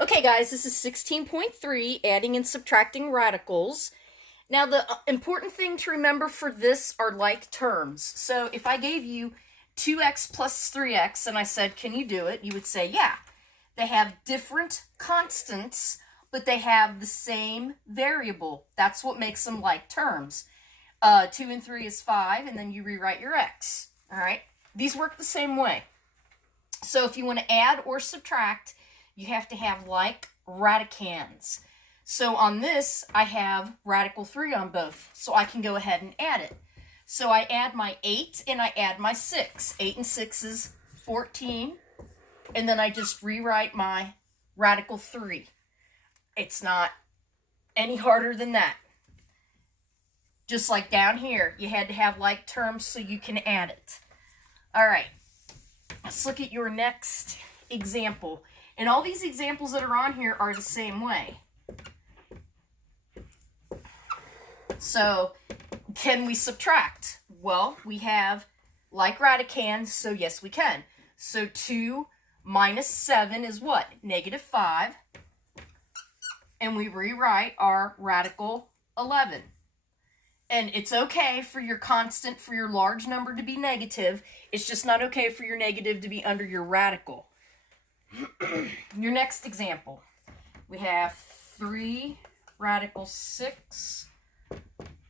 Okay, guys, this is 16.3, adding and subtracting radicals. Now, the important thing to remember for this are like terms. So if I gave you 2x plus 3x and I said, can you do it? You would say, yeah. They have different constants, but they have the same variable. That's what makes them like terms. 2 and 3 is 5, and then you rewrite your x. All right? These work the same way. So if you want to add or subtract, you have to have like radicands. So on this, I have radical 3 on both, so I can go ahead and add it. So I add my 8 and I add my 6. 8 and 6 is 14, and then I just rewrite my radical 3. It's not any harder than that. Just like down here, you had to have like terms so you can add it. All right, let's look at your next example. And all these examples that are on here are the same way. So, can we subtract? Well, we have like radicands, so yes, we can. So 2 minus 7 is what? Negative 5. And we rewrite our radical 11. And it's okay for your constant, for your large number to be negative. It's just not okay for your negative to be under your radical. Your next example. We have 3 radical 6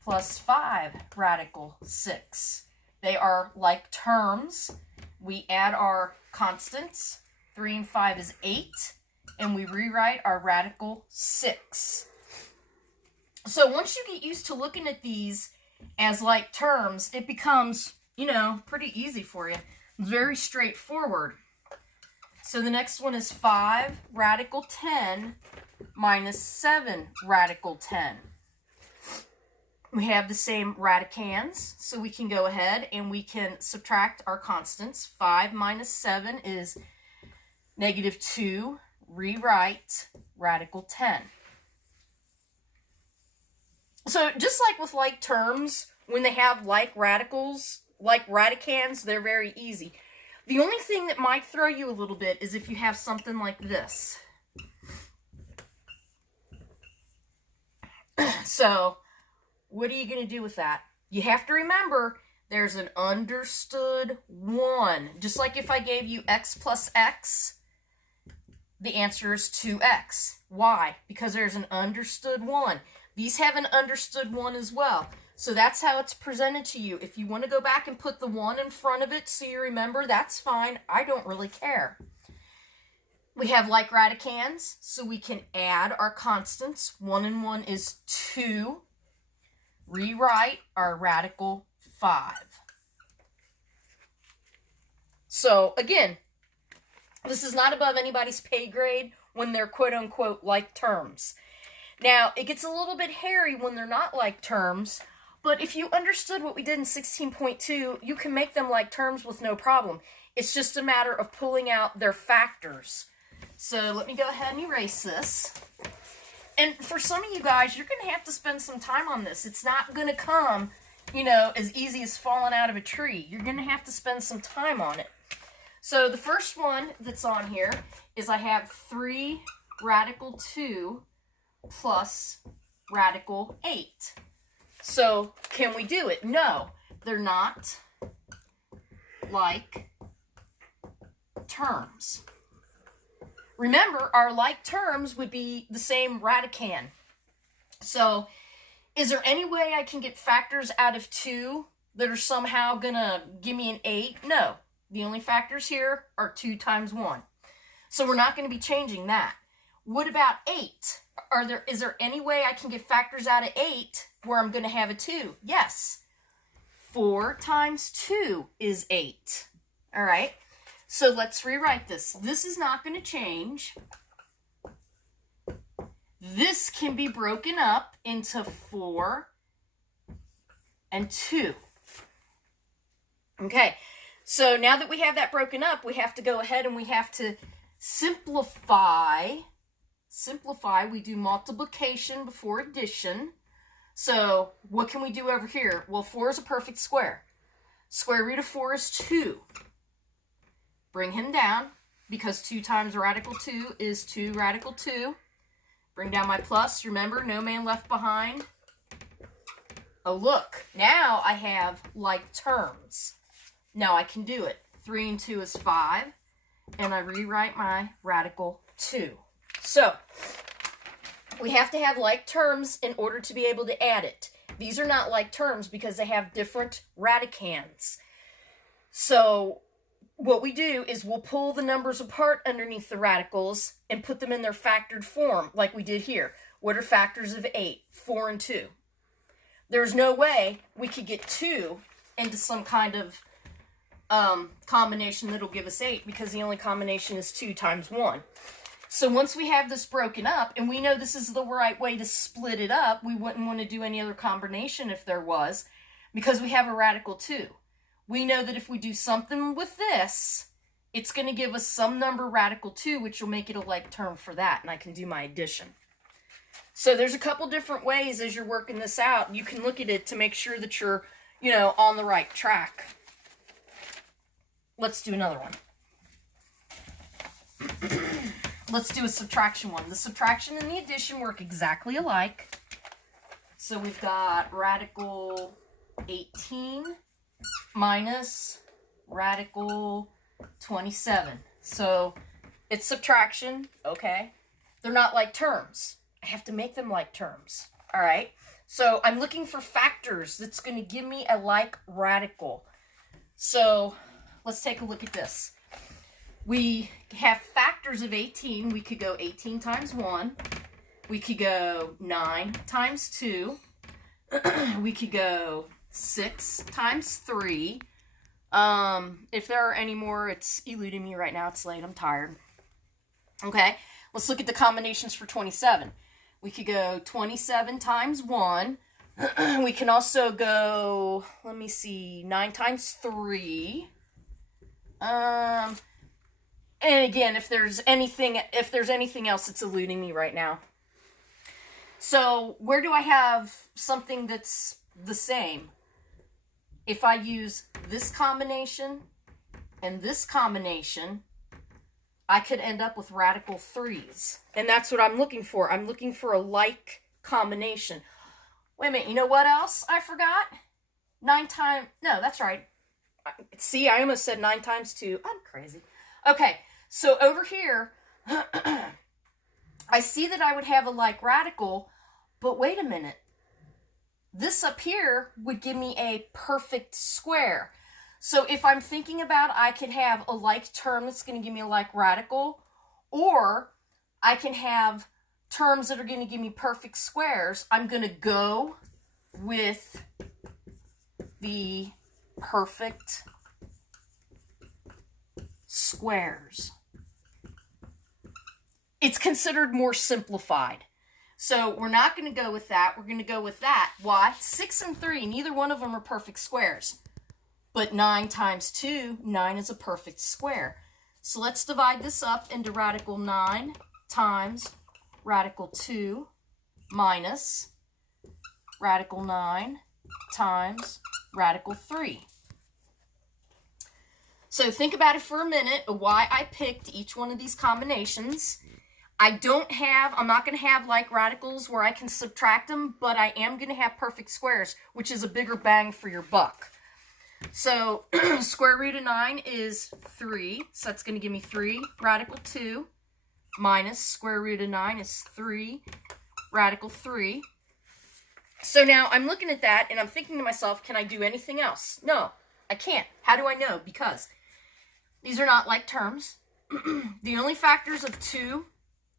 plus 5 radical 6. They are like terms. We add our constants. 3 and 5 is 8. And we rewrite our radical 6. So once you get used to looking at these as like terms, it becomes, pretty easy for you. Very straightforward. So the next one is 5 radical 10 minus 7 radical 10. We have the same radicands, so we can go ahead and we can subtract our constants. 5 minus 7 is negative 2. Rewrite radical 10. So just like with like terms, when they have like radicals, like radicands, they're very easy. The only thing that might throw you a little bit is if you have something like this. So, what are you going to do with that? You have to remember, there's an understood 1. Just like if I gave you x plus x, the answer is 2x. Why? Because there's an understood 1. These have an understood 1 as well. So that's how it's presented to you. If you want to go back and put the 1 in front of it so you remember, that's fine. I don't really care. We have like radicands, so we can add our constants. 1 and 1 is 2. Rewrite our radical 5. So again, this is not above anybody's pay grade when they're quote-unquote like terms. Now, it gets a little bit hairy when they're not like terms, but if you understood what we did in 16.2, you can make them like terms with no problem. It's just a matter of pulling out their factors. So let me go ahead and erase this. And for some of you guys, you're going to have to spend some time on this. It's not going to come, as easy as falling out of a tree. You're going to have to spend some time on it. So the first one that's on here is I have 3 radical 2 plus radical 8. So, can we do it? No, they're not like terms. Remember, our like terms would be the same radicand. So, is there any way I can get factors out of 2 that are somehow going to give me an 8? No. The only factors here are 2 times 1. So, we're not going to be changing that. What about 8? Is there any way I can get factors out of 8 where I'm going to have a 2? Yes. 4 times 2 is 8. All right. So let's rewrite this. This is not going to change. This can be broken up into 4 and 2. Okay. So now that we have that broken up, we have to go ahead and we have to simplify. We do multiplication before addition. So what can we do over here? Well, 4 is a perfect square. Square root of 4 is 2. Bring him down. because 2 times radical 2 is 2 radical 2. Bring down my plus. Remember, no man left behind. Oh, look. Now I have like terms. Now I can do it. 3 and 2 is 5. And I rewrite my radical 2. So, we have to have like terms in order to be able to add it. These are not like terms because they have different radicands. So, what we do is we'll pull the numbers apart underneath the radicals and put them in their factored form, like we did here. What are factors of 8? 4 and 2. There's no way we could get 2 into some kind of combination that'll give us 8, because the only combination is 2 times 1. So once we have this broken up, and we know this is the right way to split it up, we wouldn't want to do any other combination if there was, because we have a radical 2. We know that if we do something with this, it's going to give us some number radical 2, which will make it a like term for that, and I can do my addition. So there's a couple different ways as you're working this out. You can look at it to make sure that you're, on the right track. Let's do another one. Let's do a subtraction one. The subtraction and the addition work exactly alike. So we've got radical 18 minus radical 27. So it's subtraction, okay. They're not like terms. I have to make them like terms, all right? So I'm looking for factors that's going to give me a like radical. So let's take a look at this. We have factors of 18. We could go 18 times 1. We could go 9 times 2. We could go 6 times 3. If there are any more, it's eluding me right now. It's late. I'm tired. Okay, let's look at the combinations for 27. We could go 27 times 1. We can also go, 9 times 3. And again, if there's anything else, it's eluding me right now. So where do I have something that's the same? If I use this combination and this combination, I could end up with radical 3s. And that's what I'm looking for. I'm looking for a like combination. Wait a minute, you know what else I forgot? 9 times, no, that's right. See, I almost said 9 times 2. I'm crazy. Okay, so over here, I see that I would have a like radical, but wait a minute. This up here would give me a perfect square. So if I'm thinking about, I could have a like term that's going to give me a like radical, or I can have terms that are going to give me perfect squares. I'm going to go with the perfect squares. It's considered more simplified. So we're not going to go with that. We're going to go with that. Why? 6 and 3, neither one of them are perfect squares. But 9 times 2, 9 is a perfect square. So let's divide this up into radical 9 times radical 2 minus radical 9 times radical 3. So think about it for a minute, why I picked each one of these combinations. I'm not going to have like radicals where I can subtract them, but I am going to have perfect squares, which is a bigger bang for your buck. So square root of 9 is 3, so that's going to give me 3 radical 2 minus square root of 9 is 3 radical 3. So now I'm looking at that and I'm thinking to myself, can I do anything else? No, I can't. How do I know? Because these are not like terms. The only factors of 2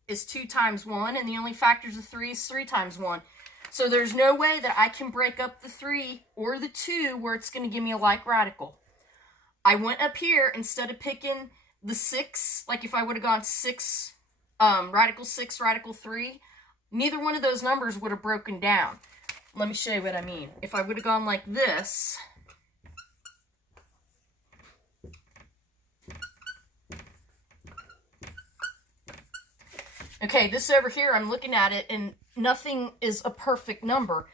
is 2 times 1, and the only factors of 3 is 3 times 1. So there's no way that I can break up the 3 or the 2 where it's going to give me a like radical. I went up here, instead of picking the 6, like if I would have gone 6, radical 6, radical 3, neither one of those numbers would have broken down. Let me show you what I mean. If I would have gone like this, okay, this over here, I'm looking at it, and nothing is a perfect number.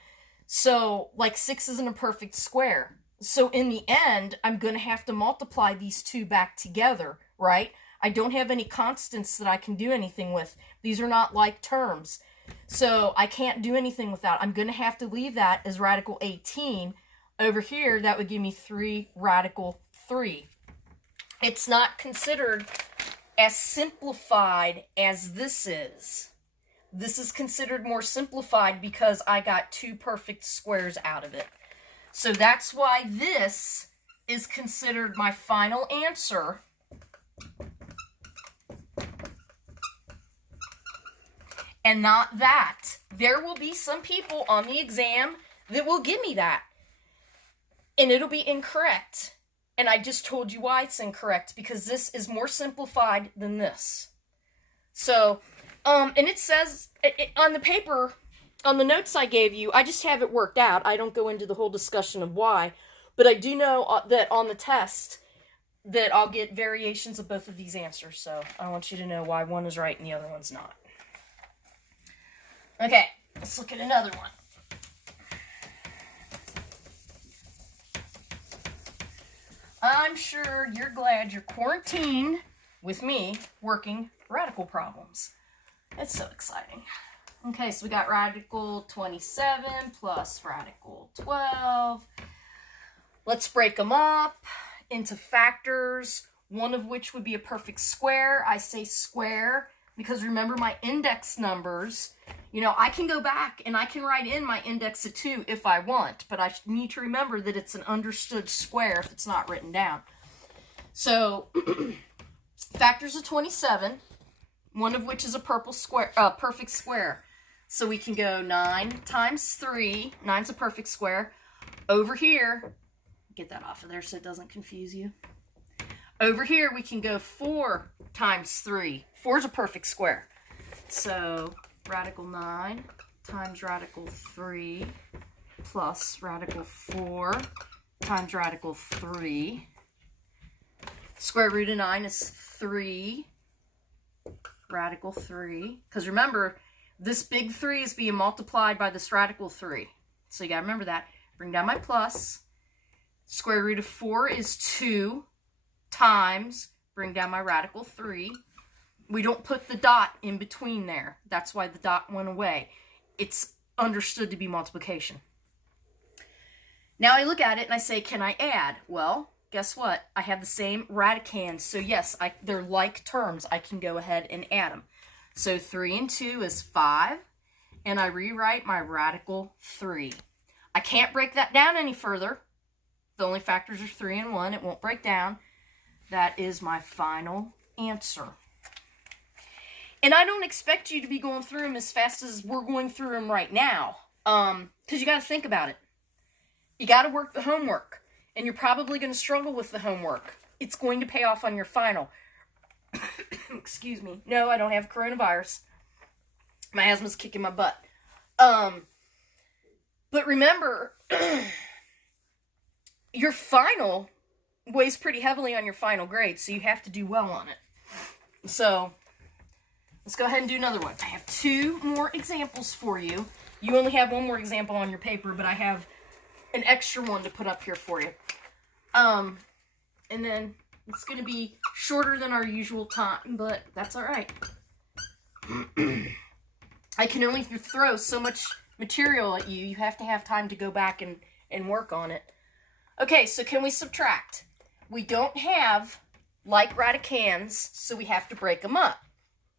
So, like 6 isn't a perfect square. So, in the end, I'm going to have to multiply these two back together, right? I don't have any constants that I can do anything with. These are not like terms. So I can't do anything with that. I'm going to have to leave that as radical 18. Over here, that would give me 3 radical 3. It's not considered as simplified as this is. This is considered more simplified because I got 2 perfect squares out of it. So that's why this is considered my final answer. And not that. There will be some people on the exam that will give me that. And it'll be incorrect. And I just told you why it's incorrect, because this is more simplified than this. So, and it says, on the paper, on the notes I gave you, I just have it worked out. I don't go into the whole discussion of why. But I do know that on the test, that I'll get variations of both of these answers. So I want you to know why one is right and the other one's not. Okay, let's look at another one. I'm sure you're glad you're quarantined with me working radical problems. It's so exciting. Okay, so we got radical 27 plus radical 12. Let's break them up into factors, one of which would be a perfect square. I say square because remember my index numbers. You know, I can go back and I can write in my index of 2 if I want, but I need to remember that it's an understood square if it's not written down. So, factors of 27, one of which is a perfect square. So we can go 9 times 3, 9's a perfect square. Over here, get that off of there so it doesn't confuse you. Over here, we can go 4 times 3. 4 is a perfect square. So, radical 9 times radical 3 plus radical 4 times radical 3. Square root of 9 is 3 radical 3. Because remember, this big 3 is being multiplied by this radical 3. So you got to remember that. Bring down my plus. Square root of 4 is 2 times, bring down my radical 3. We don't put the dot in between there. That's why the dot went away. It's understood to be multiplication. Now I look at it and I say, can I add? Well, guess what? I have the same radicands. So yes, they're like terms. I can go ahead and add them. So 3 and 2 is 5. And I rewrite my radical 3. I can't break that down any further. The only factors are 3 and 1. It won't break down. That is my final answer. And I don't expect you to be going through them as fast as we're going through them right now. Because you got to think about it. You got to work the homework. And you're probably going to struggle with the homework. It's going to pay off on your final. Excuse me. No, I don't have coronavirus. My asthma's kicking my butt. But remember, your final weighs pretty heavily on your final grade, so you have to do well on it. So, let's go ahead and do another one. I have 2 more examples for you. You only have 1 more example on your paper, but I have an extra one to put up here for you. And then it's going to be shorter than our usual time, but that's all right. I can only throw so much material at you. You have to have time to go back and work on it. Okay, so can we subtract? We don't have like radicands, so we have to break them up.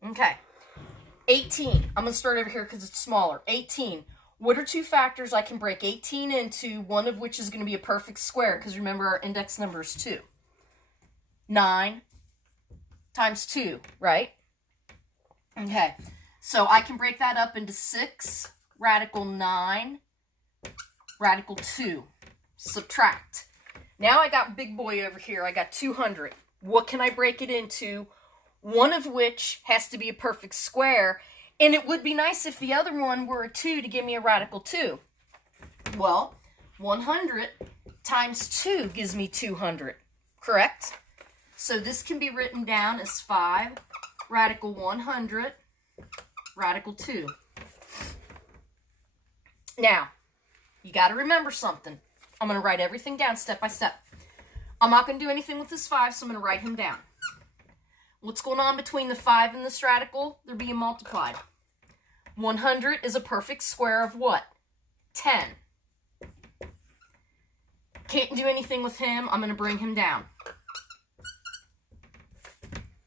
Okay, 18. I'm going to start over here because it's smaller. 18. What are 2 factors I can break 18 into, one of which is going to be a perfect square, because remember our index number is 2. 9 times 2, right? Okay, so I can break that up into 6, radical 9, radical 2. Subtract. Now I got big boy over here. I got 200. What can I break it into? One of which has to be a perfect square. And it would be nice if the other one were a 2 to give me a radical 2. Well, 100 times 2 gives me 200. Correct? So this can be written down as 5 radical 100 radical 2. Now, you got to remember something. I'm going to write everything down step by step. I'm not going to do anything with this 5, so I'm going to write him down. What's going on between the 5 and this radical? They're being multiplied. 100 is a perfect square of what? 10. Can't do anything with him. I'm going to bring him down.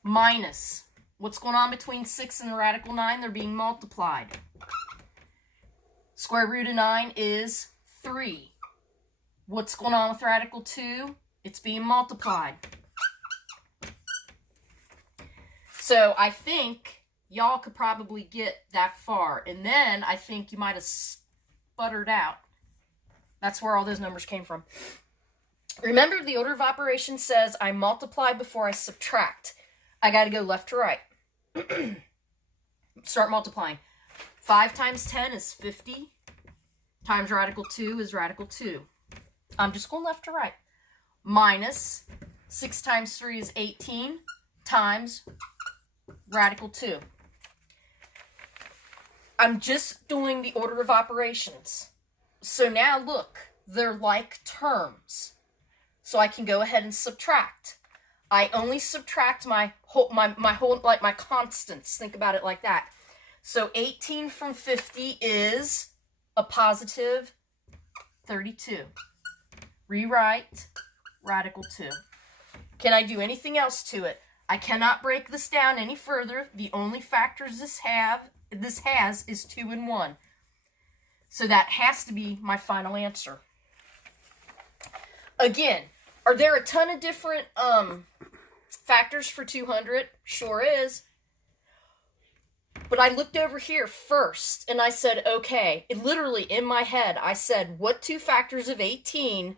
Minus. What's going on between 6 and the radical 9? They're being multiplied. Square root of 9 is 3. What's going on with radical 2? It's being multiplied. So I think y'all could probably get that far. And then I think you might have sputtered out. That's where all those numbers came from. Remember, the order of operations says I multiply before I subtract. I got to go left to right. Start multiplying. 5 times 10 is 50. Times radical 2 is radical 2. I'm just going left to right. Minus 6 times 3 is 18. Times radical 2. I'm just doing the order of operations. So now look, they're like terms. So I can go ahead and subtract. I only subtract my whole, like my constants. Think about it like that. So 18 from 50 is a positive 32. Rewrite radical 2. Can I do anything else to it? I cannot break this down any further. The only factors this has is 2 and 1. So that has to be my final answer. Again, are there a ton of different factors for 200? Sure is. But I looked over here first and I said, okay, literally in my head, I said, what 2 factors of 18,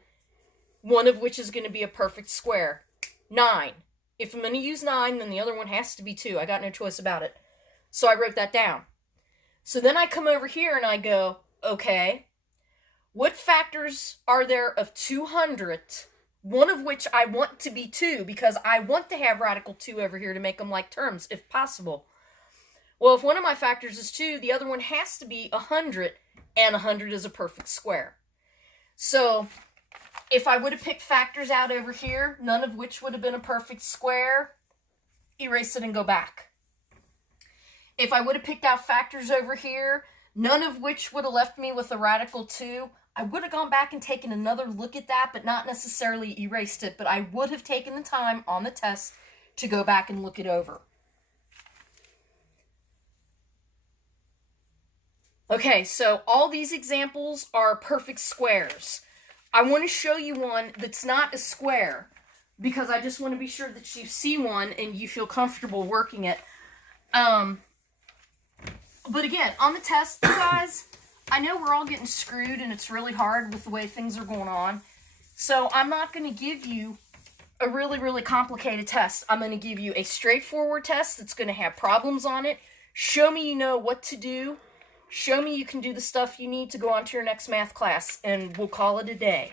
one of which is going to be a perfect square? 9. If I'm going to use 9, then the other one has to be 2. I got no choice about it. So I wrote that down. So then I come over here and I go, okay, what factors are there of 200, one of which I want to be 2, because I want to have radical 2 over here to make them like terms, if possible. Well, if one of my factors is 2, the other one has to be 100, and 100 is a perfect square. So if I would have picked factors out over here, none of which would have been a perfect square, erase it and go back. If I would have picked out factors over here, none of which would have left me with a radical 2, I would have gone back and taken another look at that, but not necessarily erased it. But I would have taken the time on the test to go back and look it over. Okay, so all these examples are perfect squares. I want to show you one that's not a square, because I just want to be sure that you see one and you feel comfortable working it. But again, on the test, you guys, I know we're all getting screwed and it's really hard with the way things are going on. So I'm not going to give you a really, really complicated test. I'm going to give you a straightforward test that's going to have problems on it. Show me you know what to do. Show me you can do the stuff you need to go on to your next math class, and we'll call it a day.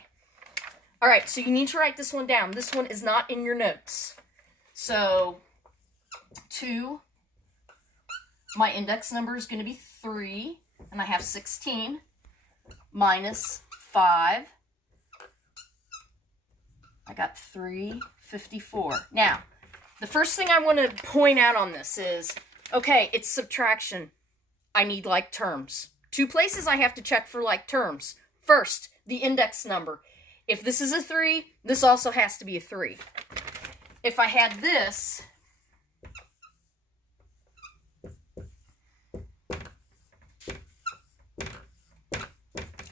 All right, so you need to write this one down. This one is not in your notes. So 2, my index number is going to be 3, and I have 16, minus 5. I got 354. Now, the first thing I want to point out on this is, okay, it's subtraction. I need like terms. 2 places I have to check for like terms. First, the index number. If this is a 3, this also has to be a 3. If I had this,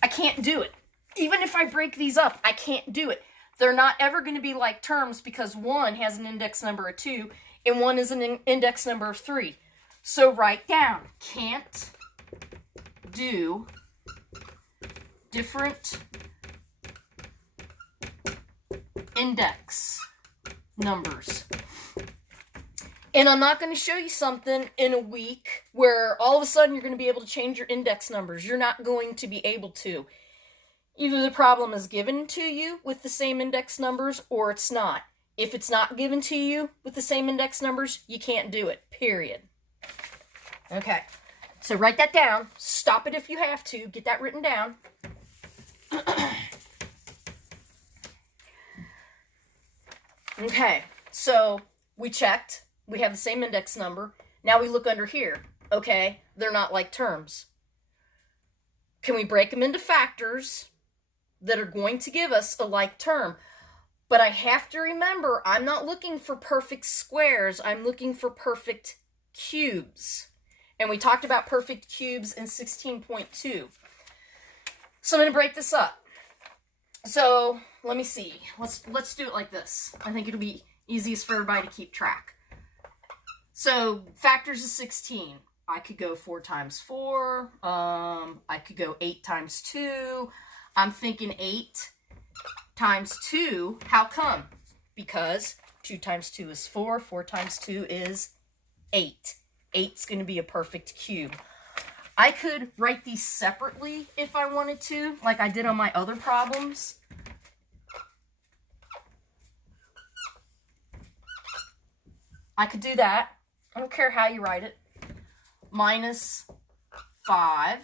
I can't do it. Even if I break these up, I can't do it. They're not ever going to be like terms, because one has an index number of 2 and one is an index number of 3. So write down, can't do different index numbers. And I'm not going to show you something in a week where all of a sudden you're going to be able to change your index numbers. You're not going to be able to. Either the problem is given to you with the same index numbers or it's not. If it's not given to you with the same index numbers, you can't do it, period. Okay, so write that down. Stop it if you have to. Get that written down. Okay, so we checked. We have the same index number. Now we look under here. Okay, they're not like terms. Can we break them into factors that are going to give us a like term? But I have to remember, I'm not looking for perfect squares. I'm looking for perfect cubes. And we talked about perfect cubes in 16.2. So I'm going to break this up. So let me see. Let's do it like this. I think it'll be easiest for everybody to keep track. So factors of 16. I could go 4 times 4. I could go 8 times 2. I'm thinking 8 times 2. How come? Because 2 times 2 is 4. 4 times 2 is 8. 8's going to be a perfect cube. I could write these separately if I wanted to, like I did on my other problems. I could do that. I don't care how you write it. Minus 5.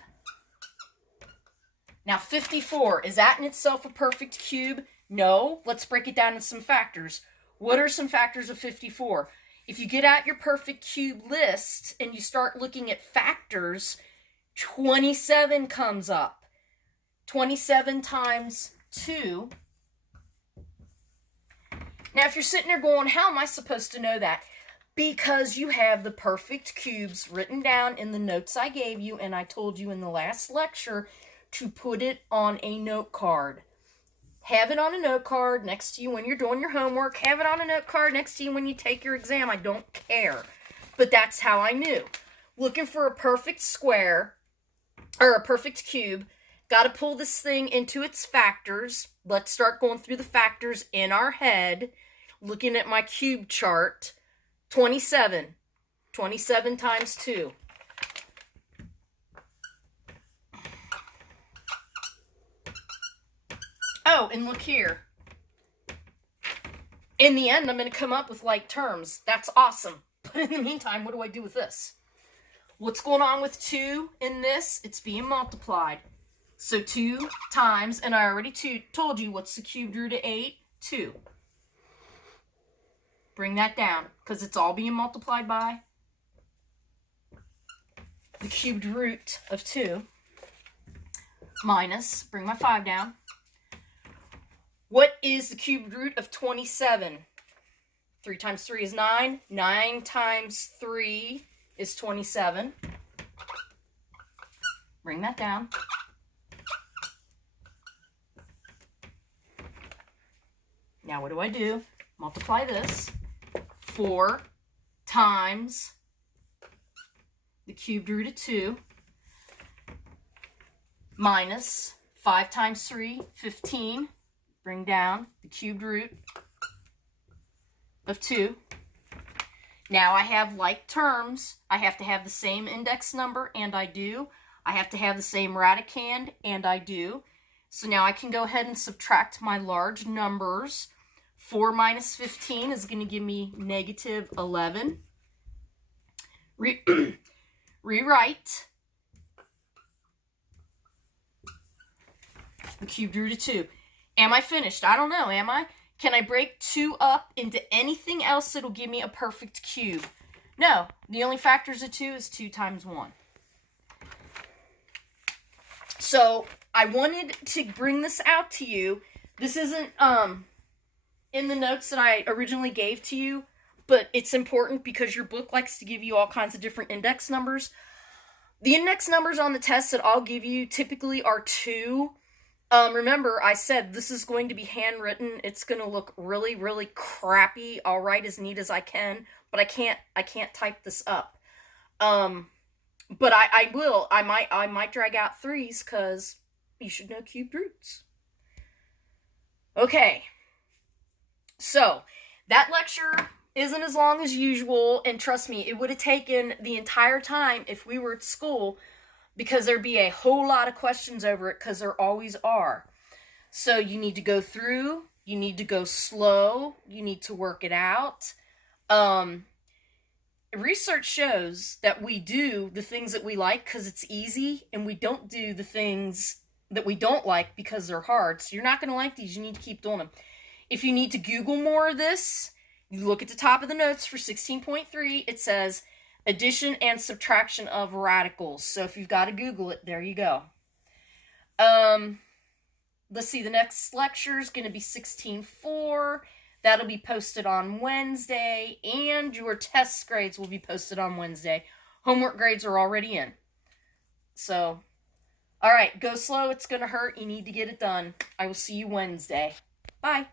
Now 54, is that in itself a perfect cube? No. Let's break it down into some factors. What are some factors of 54? If you get out your perfect cube list and you start looking at factors, 27 comes up. 27 times 2. Now if you're sitting there going, how am I supposed to know that? Because you have the perfect cubes written down in the notes I gave you, and I told you in the last lecture to put it on a note card. Have it on a note card next to you when you're doing your homework. Have it on a note card next to you when you take your exam. I don't care. But that's how I knew. Looking for a perfect square, or a perfect cube, got to pull this thing into its factors. Let's start going through the factors in our head. Looking at my cube chart. 27. 27 times 2. Oh, and look here. In the end, I'm going to come up with like terms. That's awesome. But in the meantime, what do I do with this? What's going on with 2 in this? It's being multiplied. So 2 times, and I already told you what's the cubed root of 8? 2. Bring that down, because it's all being multiplied by the cubed root of 2. Minus, bring my 5 down. What is the cubed root of 27? 3 times 3 is 9. 9 times 3 is 27. Bring that down. Now what do I do? Multiply this. 4 times the cubed root of 2 minus 5 times 3, 15. Bring down the cubed root of 2. Now I have like terms. I have to have the same index number, and I do. I have to have the same radicand, and I do. So now I can go ahead and subtract my large numbers. 4 minus 15 is going to give me negative 11. Rewrite the cubed root of 2. Am I finished? I don't know. Am I? Can I break 2 up into anything else that'll give me a perfect cube? No. The only factors of 2 is 2 times 1. So I wanted to bring this out to you. This isn't in the notes that I originally gave to you, but it's important because your book likes to give you all kinds of different index numbers. The index numbers on the test that I'll give you typically are 2. Remember, I said this is going to be handwritten. It's going to look really, really crappy. I'll write as neat as I can, but I can't type this up. But I will. I might drag out 3s because you should know cubed roots. Okay. So, that lecture isn't as long as usual, and trust me, it would have taken the entire time if we were at school, because there'd be a whole lot of questions over it, because there always are. So you need to go through, you need to go slow, you need to work it out. Research shows that we do the things that we like because it's easy, and we don't do the things that we don't like because they're hard. So you're not going to like these, you need to keep doing them. If you need to Google more of this, You look at the top of the notes for 16.3, it says addition and subtraction of radicals. So if you've got to Google it, there you go. Let's see, the next lecture is going to be 16.4. That'll be posted on Wednesday, and your test grades will be posted on Wednesday. Homework grades are already in. So, all right, go slow. It's going to hurt. You need to get it done. I will see you Wednesday. Bye.